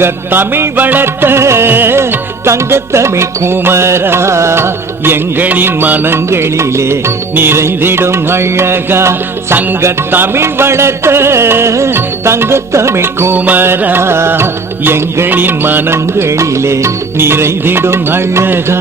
சங்கத்தமிழ் வளர்த்த தங்கத்தமிழ் குமரா எங்களின் மனங்களிலே நிறைந்திடும் அழகா. சங்கத்தமிழ் வளர்த்த தங்கத்தமிழ் குமரா எங்களின் மனங்களிலே நிறைந்திடும் அழகா.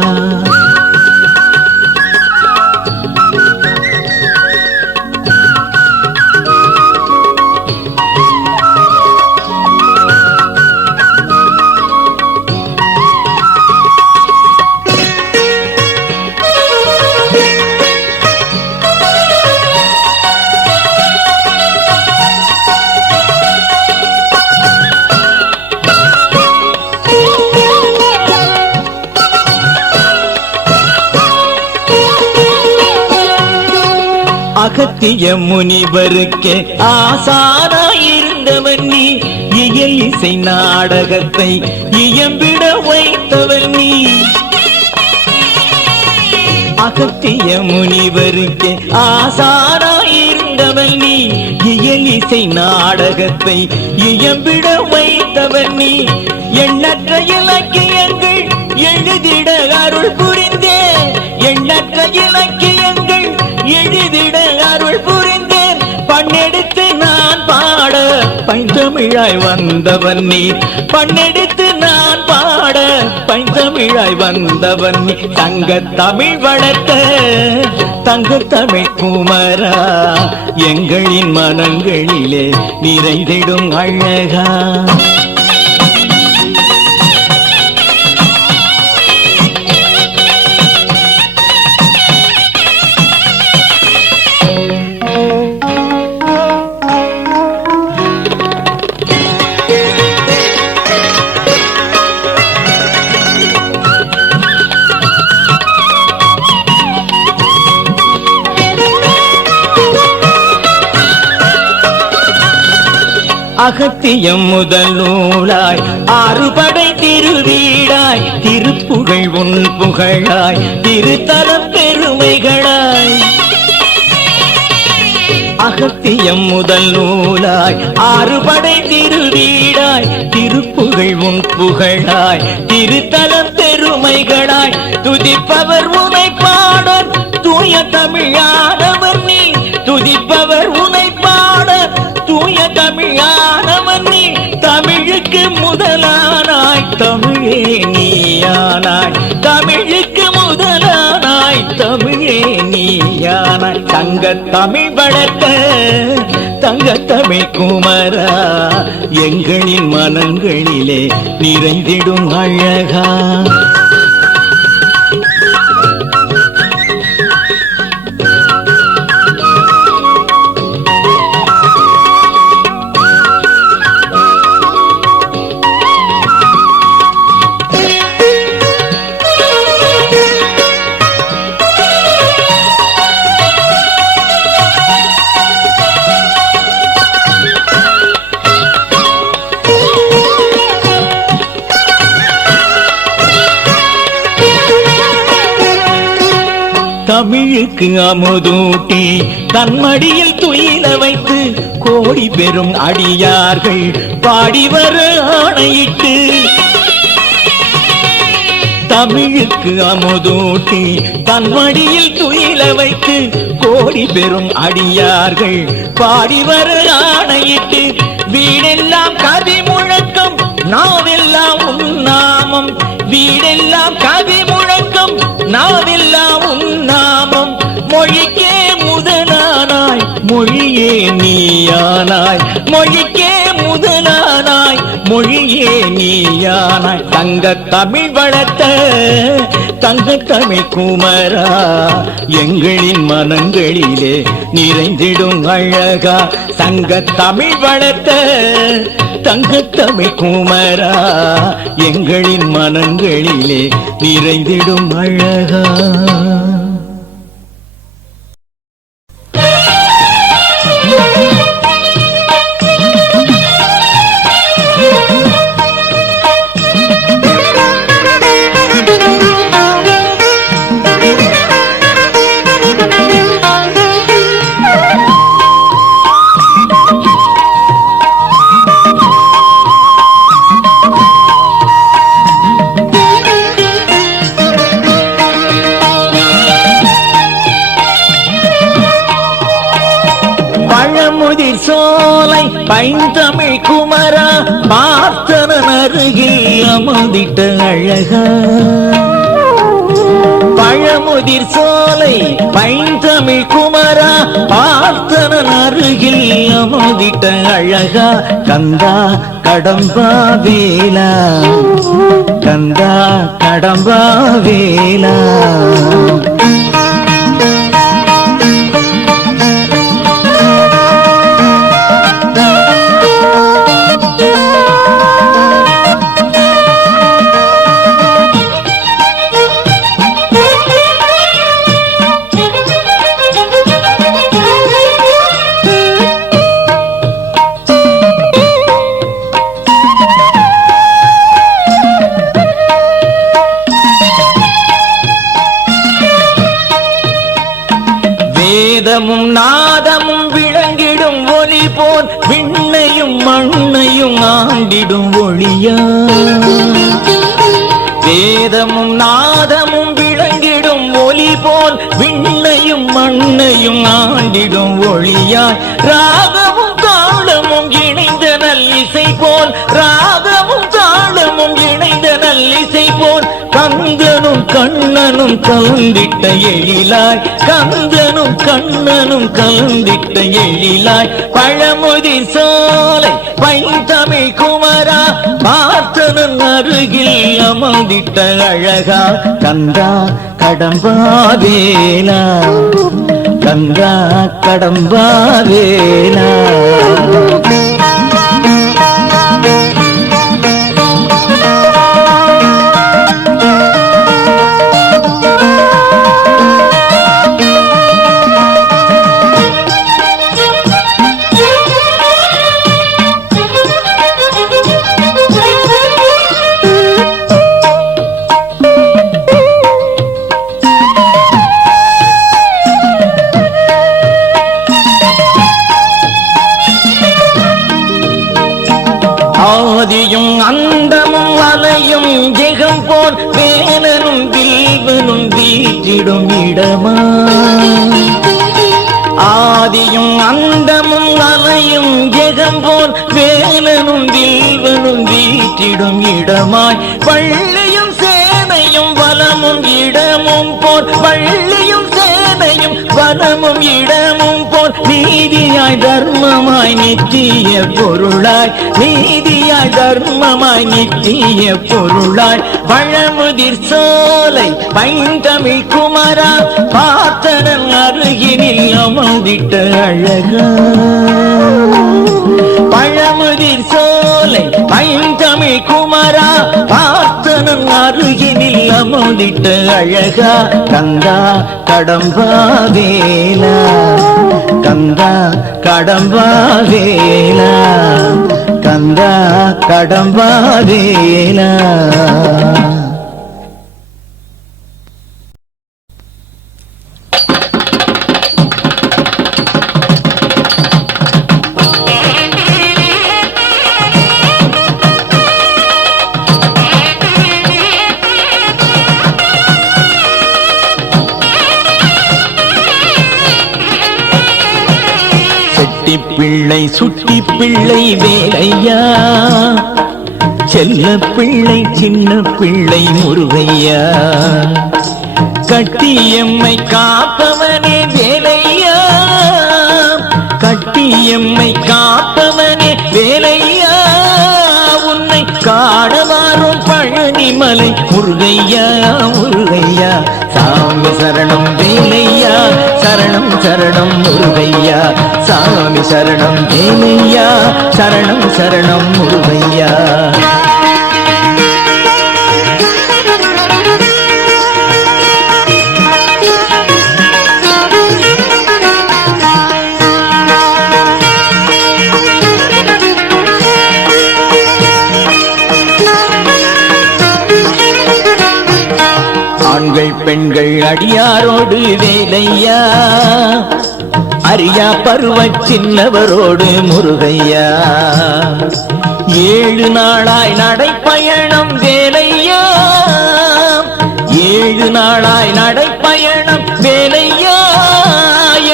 அகத்திய முனிவருக்கே ஆசானாயிருந்தவன் நீ, இயல் இசை நாடகத்தை இயம்பிட வைத்தவன் நீ. அகத்திய முனிவருக்கே ஆசானாயிருந்தவன் நீ, இயல் இசை நாடகத்தை இயம்பிட வைத்தவன் நீ. எண்ணற்ற இலக்கியங்கள் எழுதிட அருள் புரிந்தே, எண்ணற்ற இலக்கியங்கள் எழுதிட அருள் புரிந்தேன். பண்ணெடுத்து நான் பாட பைந்தமிழாய் வந்தவன் நீ, பண்ணெடுத்து நான் பாட பைந்தமிழாய் வந்தவன் நீ. தங்கத்தமிழ் வளர்த்த தங்கத்தமிழ் குமரா எங்களின் மனங்களிலே நிறைந்திடும் அழகா. அகத்தியம் முதல் நூலாய் ஆறுபடை திருவீடாய், திருப்புகழ் உன் புகழாய் திருத்தலம் பெருமைகளாய். அகத்தியம் முதல் நூலாய் ஆறுபடை திருவீடாய், திருப்புகழ் உன் புகழாய் திருத்தலம் பெருமைகளாய். துதிப்பவர் உனை பாட தூய தமிழானவர் நீ, துதிப்பவர் உனை பாட தூய தமிழானவன் நீ. தமிழுக்கு முதலானாய் தமிழே நீயானாய், தமிழுக்கு முதலானாய் தமிழே நீயானாய். தங்கத்தமிழ் வளர்த்த தங்கத்தமிழ் குமரா எங்களின் மனங்களிலே நிறைந்திடும் அழகா. தமிழுக்கு அமுதூட்டி தன்மடியில் துயில வைத்து கோடி பெரும் அடியார்கள் பாடி வர ஆணையிட்டு. தமிழுக்கு அமுதூட்டி தன்மடியில் துயில வைத்து கோடி பெரும் அடியார்கள் பாடி வர ஆணையிட்டு. வீடெல்லாம் கவி முழக்கம் நாவெல்லாம் உன்னாமம், வீடெல்லாம் கவி முழக்கம் நாவெல்லாம் உன்னாமம். மொழிக்கே முதலானாய் மொழியே நீயானாய், மொழிக்கே முதலானாய் மொழியே நீயானாய். தங்கத்தமிழ் வளர்த்த தங்கத்தமிழ் குமரா எங்களின் மனங்களிலே நிறைந்திடும் அழகா. சங்கத்தமிழ் வளர்த்த தங்கத்தமிழ் குமரா எங்களின் மனங்களிலே நிறைந்திடும் அழகா. குமரா பார்த்தனன் அருகில் அமர்ந்திட்ட அழகா பழமுதிர் சோலை பைந்தமிழ் குமரா பார்த்தனன் அருகில் அமர்ந்திட்ட அழகா கந்தா கடம்பா வேலா கந்தா கடம்பா வேலா வேதமும் நாதமும் விளங்கிடும் ஒளி போல் விண்ணையும் மண்ணையும் ஆண்டிடும் ஒளியா வேதமும் நாதமும் விளங்கிடும் ஒளி போல் விண்ணையும் மண்ணையும் ஆண்டிடும் ஒளியாய் ராகமும் தாளமும் இணைந்த நல்லிசை போல் ராகமும் தாளமும் இணைந்த நல்லிசை போல் கந்தனும் கண்ணனும் கலந்திட்ட எழிலாய் கந்தனும் கண்ணனும் கலந்திட்ட எழிலாய் பழமுதிர் சோலை பைந்தமிழ் குமரா பார்த்தனன் அருகில் அமர்ந்திட்ட அழகா கந்தா கடம்பா வேலா கந்தா கடம்பா வேலா ஆதியும் அந்தமும் அலையும் ஜெகம் போல் வேலனும் வில்வனும் வீற்றிடும் இடமா ஆதியும் அந்தமும் அலையும் ஜெகம் போல் வேலனும் வில்வனும் வீற்றிடும் இடமாய் பள்ளியும் சேனையும் வலமும் இடமும் போல் பள்ளியும் சேனையும் வலமும் இடமும் போல் நீதியாய் தர்மமாய் நித்திய பொருளாய் நீதியாய் தர்மமாய் நித்திய பொருளாய் பழமுதிர் சோலை பைந்தமிழ் குமரா பார்த்தனன் அருகினில் அமர்ந்திட்ட அழகா பழமுதிர் சோலை பைந்தமிழ் குமரா பார்த்தனன் அருகினில் அமர்ந்திட்ட அழகா கந்தா கடம்பா வேலா கந்தா கடம்பா வேலா கந்தா கடம்பா வேலா பிள்ளை சுட்டி பிள்ளை வேலையா செல்ல பிள்ளை சின்ன பிள்ளை முருகையா கட்டியம்மை காப்பவனே வேலையா கட்டியம்மை காப்பவனே வேலையா உன்னை காணவாரும் பழனிமலை முருகையா முருகையா சாமி சரணம் வேலையா சரணம் சரணம் முருகையா சாமி சரணம் வேலையா சரணம் சரணம் முருகையா ஆண்கள் பெண்கள் அடியாரோடு வேலையா அரியா பருவ சின்னவரோடு முருகையா 7 நாளாய் நடைப்பயணம் வேலையா 7 நாளாய் நடைப்பயணம் வேலையா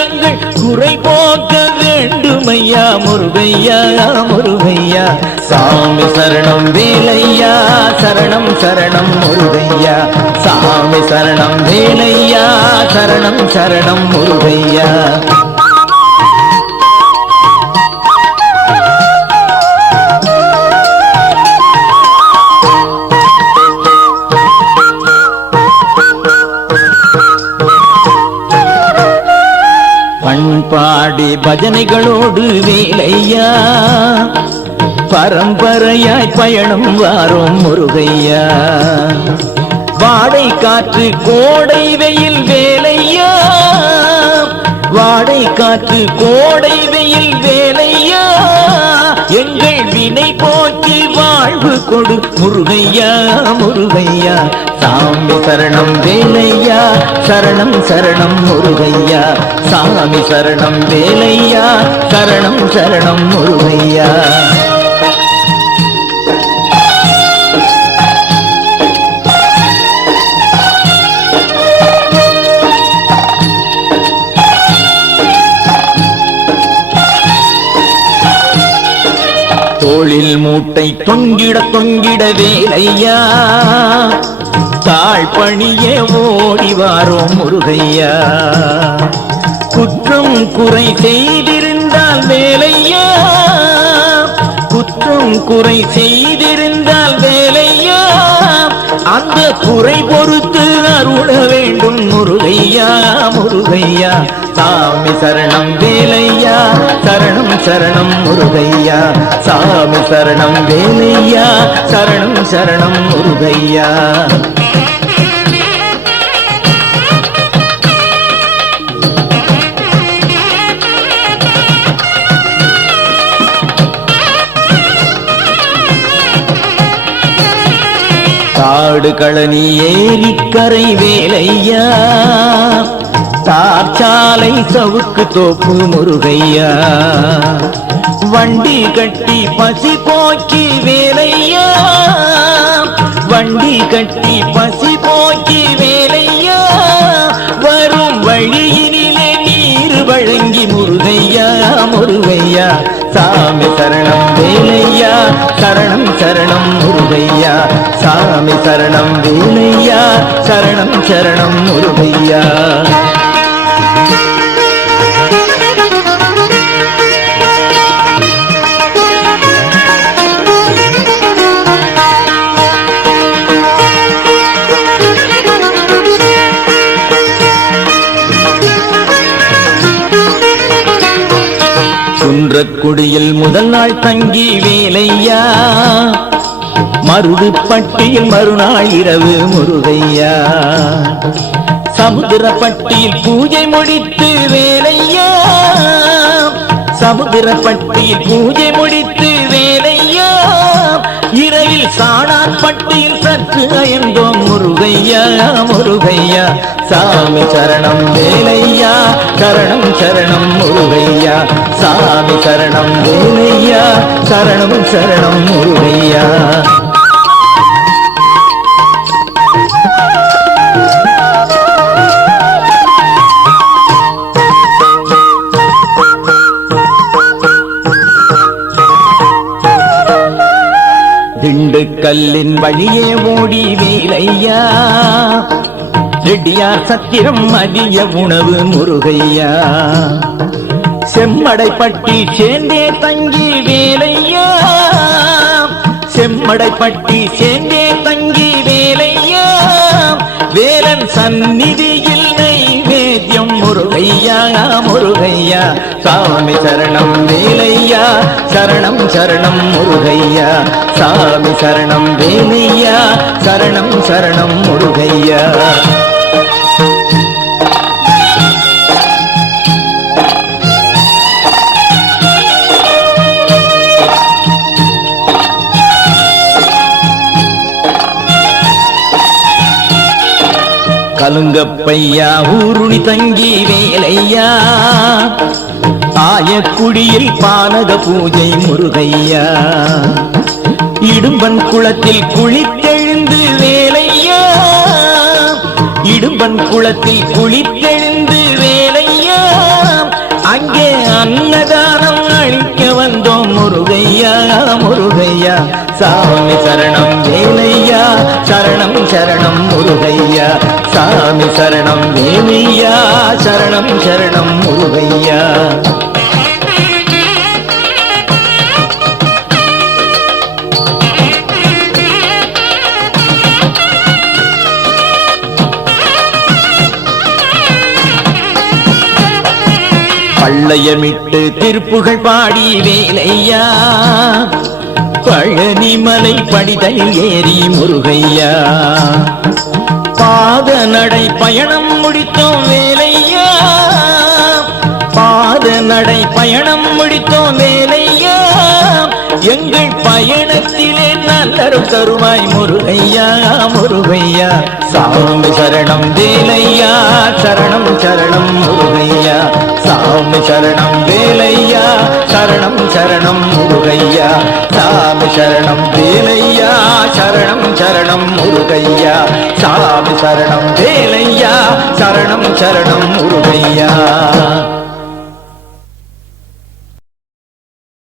எங்கள் குறை போக்க வேண்டுமையா முருகையா முருகையா முருகையா சாமி சரணம் வேலையா சரணம் சரணம் முருகையா சாமி சரணம் வேலையா சரணம் சரணம் முருகையா பண்பாடி பஜனைகளோடு வேலையா பரம்பரையாய் பயணம் வாரோம் முருகையா வாடை காற்று கோடை வெயில் வேலையா வாடை காற்று கோடை வெயில் வேலையா எங்கள் வினை போக்கி வாழ்வு கொடு முருகையா முருகையா சாமி சரணம் வேலையா சரணம் சரணம் முருகையா சாமி சரணம் வேலையா சரணம் சரணம் முருகையா தோளில் மூட்டை தொங்கிட தொங்கிட வேலையா தாழ்பணியே ஓடி வாரோம் முருகையா குற்றம் குறை செய்திருந்தால் வேலையா குற்றம் குறை செய்திருந்தால் வேலையா அந்த குறை பொறுத்து அருள வேண்டும் முருகையா முருகையா சாமி சரணம் வேலையா சரணம் சரணம் முருகையா சாமி சரணம் வேலையா சரணம் சரணம் முருகையா காடு களனி ஏரிக்கரை வேலையா தார்ச்சாலை சவுக்கு தோப்பு முருகையா வண்டி கட்டி பசி போக்கி வேலையா வண்டி கட்டி பசி போக்கி வேலையா வரும் வழியினிலே நீர் வழங்கி முருகையா முருகையா சாமி சரணம் வேலையா சரணம் சரணம் முருகையா சாமி சரணம் வேலையா சரணம் சரணம் முருகையா குன்றக்குடியில் முதல் நாள் தங்கி வேலையா மருதுப்பட்டியில் மறுநாள் இரவு முருகையா சமுத்திரப்பட்டியில் பூஜை முடித்து வேலையா சமுத்திரப்பட்டியில் பூஜை முடித்து வேலையா இரவில் சாணார்பட்டியில் சற்று அயர்ந்தோம் முருகையா முருகையா சாமி சரணம் வேலையா சரணம் சரணம் முருகையா சாமி சரணம் வேலையா சரணம் சரணம் முருகையா திண்டுக்கல்லின் வழியே ஓடி வேலையா ரெட்டியார் சத்திரம் மதிய உணவு முருகையா செம்மடைப்பட்டி சேர்ந்தே தங்கி வேலையா செம்மடைப்பட்டி சேர்ந்தே தங்கி வேலையா வேலன் சந்நிதியில் நைவேத்தியம் முருகையா முருகையா சாமி சரணம் வேலையா சரணம் சரணம் முருகையா சாமி சரணம் வேலையா சரணம் சரணம் முருகையா கலுங்கப்பையா ஊருணி தங்கி வேலையா ஆயக்குடியில் பானக பூஜை முருகையா இடும்பன் குளத்தில் குளித்தெழுந்து வேலையா இடும்பன் குளத்தில் குளித்தெழுந்து வேலையா அங்கே அன்னதானம் அளிக்க வந்தோம் முருகையா முருகையா சாமி சரணம் வேலையா சரணம் சரணம் முருகையா சாமி சரணம் வேலையா சரணம் சரணம் முருகையா பள்ளையமிட்டு திருப்புகள் பாடி வேலையா பழனிமலை படிதல் ஏறி முருகையா பாத நடை பயணம் முடித்தோம் வேலையா பாத நடை பயணம் முடித்தோம் வேலையா எங்கள் பயணத்திலே நல்லரும் தருவாய் முருகையா முருகையா சாமி சரணம் வேலையா சரணம் சரணம் முருகையா சாமி சரணம் வேலையா சரணம் சரணம் முருகையா சாமி சரணம் வேலையா சரணம் சரணம் முருகையா சாமி சரணம் வேலையா சரணம் சரணம் முருகையா